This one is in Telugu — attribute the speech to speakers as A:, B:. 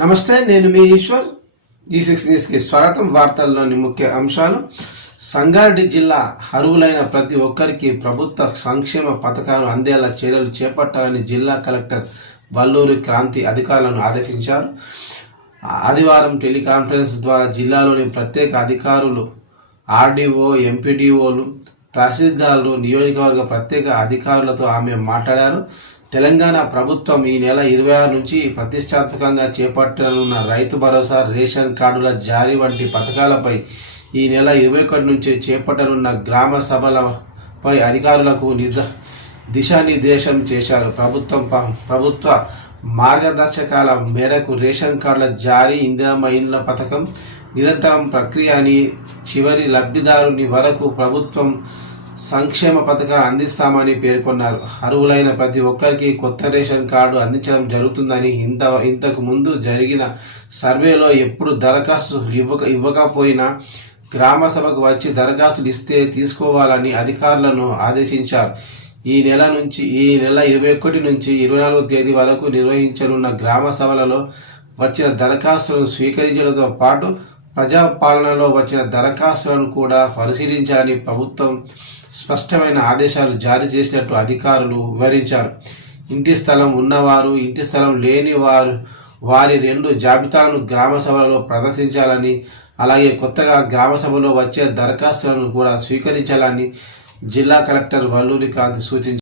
A: నమస్తే నేను మీ ఈశ్వర్. ఈ సిక్స్ న్యూస్కి స్వాగతం. వార్తల్లోని ముఖ్య అంశాలు. సంగారెడ్డి జిల్లా అరువులైన ప్రతి ఒక్కరికి ప్రభుత్వ సంక్షేమ పథకాలు అందేలా చర్యలు చేపట్టాలని జిల్లా కలెక్టర్ వల్లూరి క్రాంతి అధికారులను ఆదేశించారు. ఆదివారం టెలికాన్ఫరెన్స్ ద్వారా జిల్లాలోని ప్రత్యేక అధికారులు ఆర్డీఓ ఎంపీడీఓలు తహసీల్దార్లు నియోజకవర్గ ప్రత్యేక అధికారులతో ఆమె మాట్లాడారు. తెలంగాణ ప్రభుత్వం ఈ నెల ఇరవై ఆరు నుంచి ప్రతిష్టాత్మకంగా చేపట్టనున్న రైతు భరోసా రేషన్ కార్డుల జారీ వంటి పథకాలపై ఈ నెల ఇరవై ఒకటి నుంచి చేపట్టనున్న గ్రామ సభలపై అధికారులకు నిర్ద దిశానిర్దేశం చేశారు. ప్రభుత్వం ప- ప్రభుత్వ మార్గదర్శకాల మేరకు రేషన్ కార్డుల జారీ ఇందిరమ్మ ఇండ్ల పథకం నిరంతరం ప్రక్రియ అని చివరి లబ్ధిదారుని వరకు ప్రభుత్వం సంక్షేమ పథకాలు అందిస్తామని పేర్కొన్నారు. అర్హులైన ప్రతి ఒక్కరికి కొత్త రేషన్ కార్డు అందించడం జరుగుతుందని ఇంత ఇంతకు ముందు జరిగిన సర్వేలో ఎప్పుడు దరఖాస్తు ఇవ్వక ఇవ్వకపోయినా గ్రామ సభకు వచ్చి దరఖాస్తులు ఇస్తే తీసుకోవాలని అధికారులను ఆదేశించారు. ఈ నెల నుంచి ఈ నెల ఇరవై ఒకటి నుంచి ఇరవై నాలుగో తేదీ వరకు నిర్వహించనున్న గ్రామ సభలలో వచ్చిన దరఖాస్తులను స్వీకరించడంతో పాటు ప్రజాపాలనలో వచ్చిన దరఖాస్తులను కూడా పరిశీలించాలని ప్రభుత్వం స్పష్టమైన ఆదేశాలు జారీ చేసినట్టు అధికారులు వివరించారు. ఇంటి స్థలం ఉన్నవారు ఇంటి స్థలం లేని వారు వారి రెండు జాబితాలను గ్రామ సభలలో ప్రదర్శించాలని అలాగే కొత్తగా గ్రామ సభలో వచ్చే దరఖాస్తులను కూడా స్వీకరించాలని జిల్లా కలెక్టర్ వల్లూరి కాంతి సూచించారు